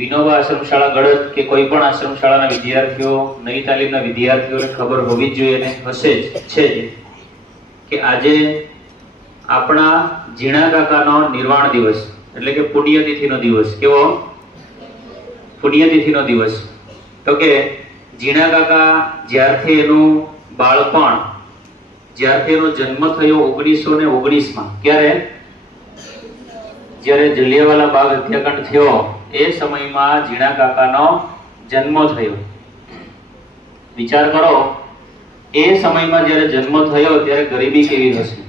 વિનોબા આશ્રમ શાળા ગળત કે કોઈ પણ આશ્રમ શાળાના વિદ્યાર્થીઓ, નવી તાલીમના વિદ્યાર્થીઓને ખબર હોવી જ જોઈએ ને હશે જ, છે જ કે આજે આપણા ઝીણા કાકાનો નિર્વાણ દિવસ એટલે કે પુણ્યતિથિનો દિવસ. કેવો? પુણ્યતિથિનો દિવસ. તો કે ઝીણા કાકા જ્યારથી એનું બાળપણ, જ્યારથી એનો જન્મ થયો 1919માં, ક્યારે? જ્યારે જલિયાવાલા બાગ હત્યાકાંડ થયો એ સમયમાં ઝીણા કાકાનો જન્મ થયો. વિચાર કરો, એ સમયમાં જ્યારે જન્મ થયો ત્યારે ગરીબી કેવી હશે,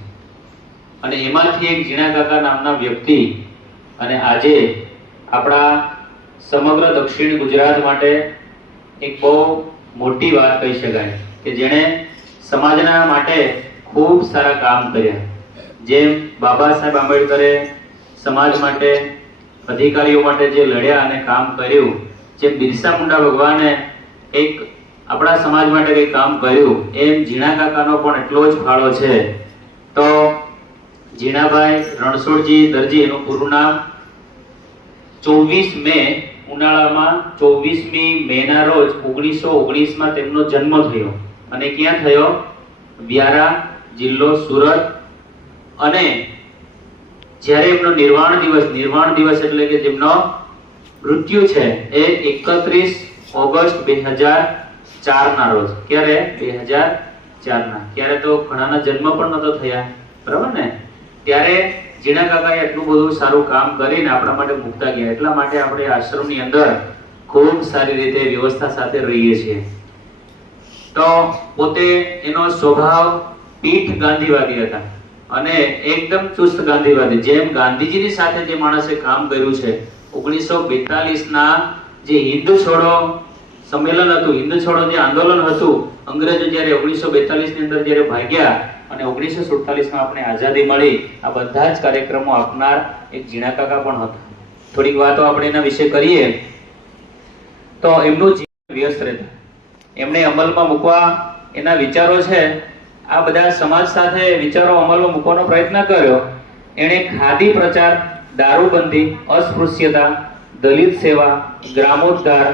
અને એમાંથી એક ઝીણા કાકા નામના વ્યક્તિ, અને આજે આપણા સમગ્ર દક્ષિણ ગુજરાત માટે એક બહુ મોટી વાત કહી શકાય કે જેણે સમાજના માટે ખૂબ સારા કામ કર્યા. જેમ બાબા સાહેબ આંબેડકરે સમાજ માટે, અધિકારીઓ માટે જે લડ્યા અને કામ કર્યું, જેમ બિરસા મુંડા ભગવાને એક આપણા સમાજ માટે કંઈ કામ કર્યું, એમ ઝીણા કાકાનો પણ એટલો જ ફાળો છે. તો ઝીણાભાઈ રણછોડજી દરજી, એનું પૂરું નામ 24 મે, ઉનાળામાં 24મી મેના રોજ 1919માં તેમનો જન્મ થયો. અને ક્યાં થયો? વ્યારા, જિલ્લો સુરત. અને જ્યારે એમનો નિર્વાણ દિવસ એટલે કે જેમનો મૃત્યુ છે એ 31 ઓગસ્ટ 2004 ના રોજ. ક્યારે? 2004 ના. ત્યારે તો ઘણાના જન્મ પણ નતો થયા, બરાબર ને? ત્યારે ઝીણા કાકાએ એટલું બધું સારું કામ કરીને આપણા માટે મુકતા ગયા. એટલા માટે આપણે આશ્રમની અંદર ખૂબ સારી રીતે વ્યવસ્થા સાથે રહીએ છીએ. તો પોતે એનો સ્વભાવ પીઠ ગાંધીવાદી હતા અને એકદમ ચુસ્ત ગાંધીવાદી. જેમ ગાંધીજીની સાથે જે માણસે કામ કર્યું છે, 1942ના જે હિન્દ છોડો સંમેલન હતું, હિન્દ છોડો જે આંદોલન હતું, અંગ્રેજો જ્યારે 1942 ની અંદર જ્યારે ભાગ્યા અને 1947માં આપણે આઝાદી મળી, આ બધા જ કાર્યક્રમો આપનાર એક ઝીણા કાકા પણ હતા. થોડીક વાતો આપણે એના વિશે કરીએ તો એમનું જીવન વ્યસ્ત રહેતું. એમણે અમલમાં મૂકવા એના વિચારો છે, આ બધા સમાજ સાથે વિચારો અમલમાં મૂકવાનો પ્રયત્ન કર્યો. એણે ખાદી પ્રચાર, દારૂબંધી, અસ્પૃશ્યતા, દલિત સેવા, ગ્રામોદ્ધાર,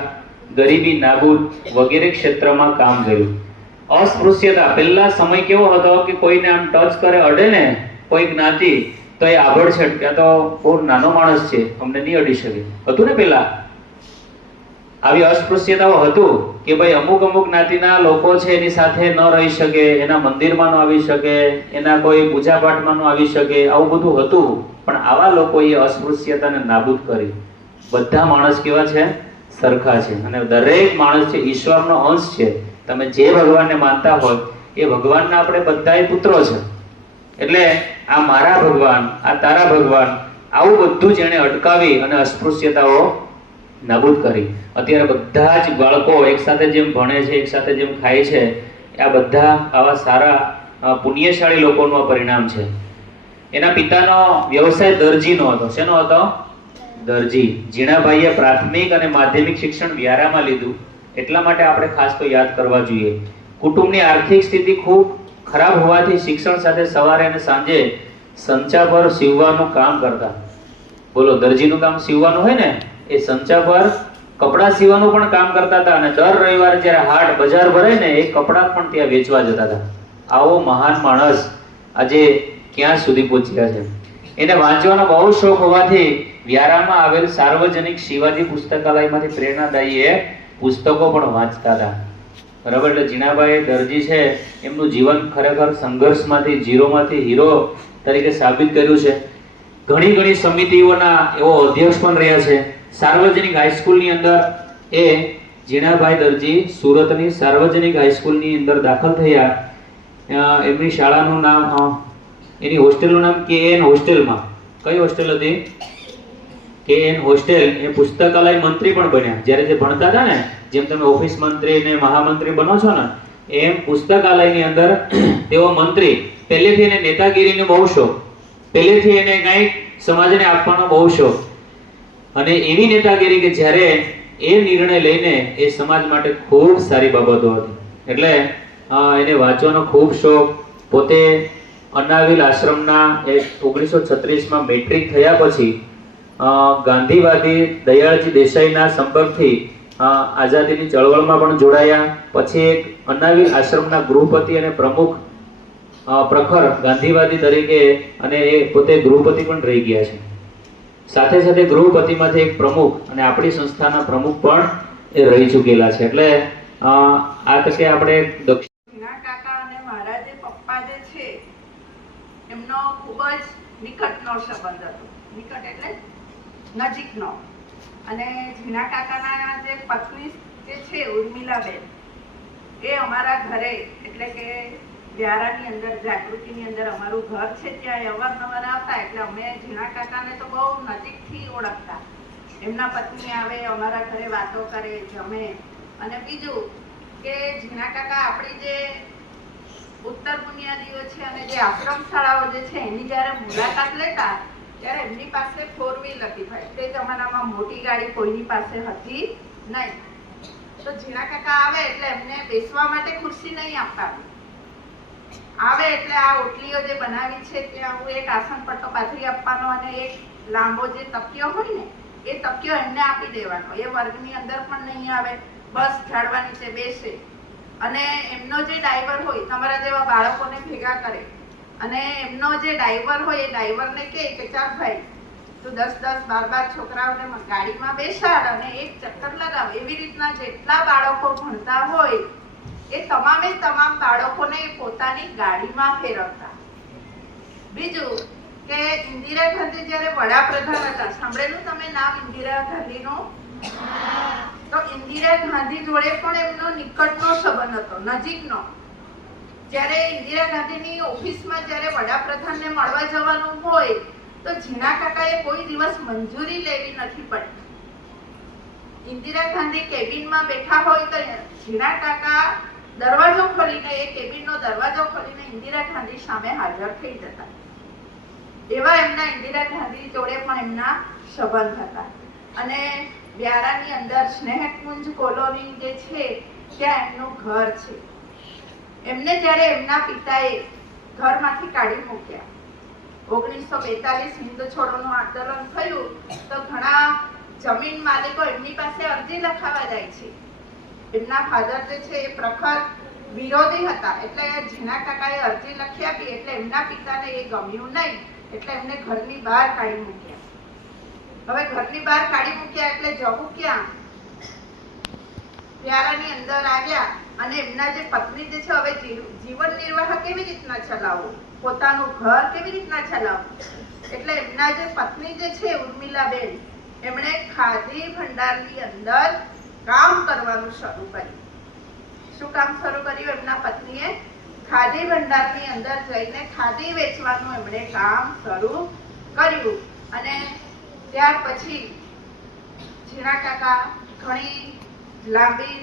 ગરીબી નાબૂદ વગેરે ક્ષેત્રમાં કામ કર્યું. અસ્પૃશ્યતા, પહેલા સમય કેવો હતો કે કોઈને આમ ટચ કરે, અડે ને કોઈ જ્ઞાતિ, તો એ આભડછેડ કે તો બહુ નાનો માણસ છે, અમને નહીં અડી શકે, હતું ને પહેલા? આવી અસ્પૃશ્યતાઓ હતું કે ભાઈ અમુક જ્ઞાતિના લોકો છે એની સાથે ન રહી શકે, એના મંદિરમાં ન આવી શકે, એના કોઈ પૂજા પાઠમાં ન આવી શકે, આવું બધું હતું. પણ આવા લોકોએ અસ્પૃશ્યતાને નાબૂદ કરી. બધા માણસ કેવા છે? સરખા છે. અને દરેક માણસ છે ઈશ્વરનો અંશ છે. તમે જે ભગવાનને માનતા હોય એ ભગવાનના આપણે બધાય પુત્રો છે. એટલે આ મારા ભગવાન, આ તારા ભગવાન, આવું બધું જેણે અટકાવી અને અસ્પૃશ્યતાઓ નાબૂદ કરી. અત્યારે બધા જ બાળકો એક સાથે જેમ ભણે છે, એક સાથે જેમ ખાય છે, આ બધા આવા સારા પુણ્યશાળી લોકોનું પરિણામ છે. એના પિતાનો વ્યવસાય દરજીનો હતો. શેનો હતો? દરજી. ઝીણાભાઈએ પ્રાથમિક અને માધ્યમિક શિક્ષણ વ્યારામાં લીધું. એટલા માટે આપણે ખાસ તો યાદ કરવા જોઈએ. કુટુંબની આર્થિક સ્થિતિ ખૂબ ખરાબ હોવાથી શિક્ષણ સાથે સવારે અને સાંજે સંચા પર સીવવાનું કામ કરતા. બોલો, દરજીનું કામ સીવવાનું હોય ને, એ સંચા પર કપડા સીવવાનું પણ કામ કરતા હતા. અને દર રવિવારે જ્યારે હાટ બજાર ભરાય ને, એ કપડા પણ ત્યાં વેચવા જતા હતા. આવો મહાન માણસ આજે ક્યાં સુધી પહોંચ્યા છે. એને વાંચવાનો બહુ શોખ હોવાથી વ્યારામાં આવેલ સાર્વજનિક શિવાજી પુસ્તકાલયમાંથી પ્રેરણાદાયી પુસ્તકો પણ વાંચતા હતા. બરાબર? એટલે ઝીણાભાઈ દરજી છે, એમનું જીવન ખરેખર સંઘર્ષમાંથી, ઝીરોમાંથી હીરો તરીકે સાબિત કર્યું છે. ઘણી સમિતિઓના એવો અધ્યક્ષ પણ રહ્યા છે. સાર્વજનિક હાઈસ્કૂલની અંદર એ ઝીણાભાઈ દરજી સુરતની સાર્વજનિક હાઈસ્કૂલની અંદર દાખલ થયા. એમની શાળાનું નામ, એની હોસ્ટેલનું નામ KN હોસ્ટેલમાં. કઈ હોસ્ટેલ હતી? KN hostel. એ પુસ્તકાલય મંત્રી પણ બન્યા. જ્યારે જે ભણતા હતા ને, જેમ તમે ઓફિસ મંત્રી ને મહામંત્રી બનો છો ને, એમ પુસ્તકાલયની અંદર તેઓ મંત્રી. પહેલેથી એને નેતાગીરીનો બહુ શોખ, પહેલેથી એને કંઈક સમાજને આપવાનો બહુ શોખ. અને એવી નેતાગીરી કે જ્યારે એ નિર્ણય લઈને એ સમાજ માટે ખૂબ સારી બાબતો હતી. એટલે એને વાંચવાનો ખૂબ શોખ. પોતે અનાવિલ આશ્રમના 1936માં મેટ્રિક થયા પછી ગાંધીવાદી દયાળજી દેસાઈના સંપર્કથી આઝાદીની ચળવળમાં પણ જોડાયા. પછી એક અનાવિલ આશ્રમના ગૃહપતિ અને પ્રમુખ પ્રખર ગાંધીવાદી તરીકે, અને એ પોતે ગૃહપતિ પણ રહી ગયા છે. સાથે સાથે ગૃહપતિમાંથી એક પ્રમુખ અને આપણી સંસ્થાના પ્રમુખ પણ એ રહી ચૂકેલા છે. એટલે આ તકે આપણે કાકા અને મારા જે પપ્પા જે છે એમનો ખૂબ જ નિકટનો સંબંધ હતો. નિકટ એટલે નજીકનો. અને ઝીણા કાકાના જે પત્ની જે છે ઉર્મિલાબેન, એ અમારા ઘરે એટલે કે વ્યારાની અંદર, જાગૃતિની અંદર અમારું ઘર છે, ત્યાં અવારનવાર આવતા. એટલે અમે ઝીણા કાકાને તો બહુ નજીકથી ઓળખતા. એમના પત્ની આવે, અમારા ઘરે વાતો કરે, જમે. અને બીજું કે ઝીણા કાકા આપણી જે ઉત્તર બુનિયાદીઓ છે અને જે આશ્રમ શાળાઓ જે છે એની જ્યારે મુલાકાત લેતા ત્યારે એમની પાસે 4 વ્હીલ હતી. ભાઈ તે જમાનામાં મોટી ગાડી કોઈની પાસે હતી નહીં. તો ઝીણા કાકા આવે એટલે એમને બેસવા માટે ખુરશી નહીં આપવાની. આવે એટલે આ ઓટલીઓ જે બનાવી છે ત્યાં હું એક આસન પટ્ટો પાથરી આપવાનો અને એક લાંબો જે તકિયો હોય ને એ તકિયો એમને આપી દેવાનો. એ વર્ગની અંદર પણ નહીં આવે, બસ ઝાડવા નીચે બેસે. અને એમનો જે ડ્રાઈવર હોય, તમારા જેવા બાળકોને ભેગા કરે, અને એમનો જે ડ્રાઈવર હોય એ ડ્રાઈવરને કહે કે ચાલ ભાઈ તું 10-10, 12-12 છોકરાઓને ગાડીમાં બેસાડ અને એક ચક્કર લગાવ. એવી રીતના જેટલા બાળકો ભણતા હોય એ તમામે તમામ બાળકોને પોતાની ગાડીમાં ફેરવતા. બીજું કે ઇન્દિરા ગાંધી જ્યારે વડાપ્રધાન હતા, સાંભળેલું તમે નામ ઇન્દિરા ગાંધીનું? તો ઇન્દિરા ગાંધી જોડે પણ એમનો નિકટનો સંબંધ હતો, નજીકનો. જ્યારે ઇન્દિરા ગાંધીની ઓફિસમાં જ્યારે વડાપ્રધાનને મળવા જવાનું હોય તો ઝીણા કાકાએ કોઈ દિવસ મંજૂરી લેવી નથી પડી. ઇન્દિરા ગાંધી કેબિનમાં બેઠા હોય તો ઝીણા કાકા દરવાજો ખોલીને, એ કેબિનનો દરવાજો ખોલીને ઇન્દિરા ગાંધી સામે હાજર થઈ જતા. એવા એમના ઇન્દિરા ગાંધી જોડે પણ એમના સંબંધ હતા. અને વ્યારાની અંદર સ્નેહકુંજ કોલોની જે છે ત્યાં એમનું ઘર છે. એમને જ્યારે એમના પિતાએ ઘરમાંથી કાઢી મૂક્યા, 1942 હિન્દ છોડોનું આંદોલન થયું, તો ઘણા જમીન માલિકો એમની પાસે અરજી લખાવા જાય છે. એમના ફાધર જે છે એ પ્રખર વિરોધી હતા. એટલે ઝીણા કાકાએ અરજી લખી આપી. એટલે એમના પિતાને એ ગમ્યું નહીં, એટલે એમને ઘરની બહાર કાઢી મૂક્યા. હવે ઘરની બહાર કાઢી મૂક્યા એટલે જવું ક્યાં? વ્યારાની અંદર આવ્યા. અને એમના જે પત્ની જે છે, હવે જીવન નિર્વાહ કેવી રીતના ચલાવવું, પોતાનું ઘર કેવી રીતના ચલાવવું, એટલે એમના જે પત્ની જે છે ઉર્મિલાબેન, એમણે ખાદી ભંડારની અંદર કામ કરવાનું શરૂ કર્યું. શું કામ શરૂ કર્યું? એમના પત્નીએ ખાદી ભંડારની અંદર જઈને ખાદી વેચવાનું એમણે કામ શરૂ કર્યું. અને ત્યાર પછી ઝીણા કાકા ઘણી લાંબી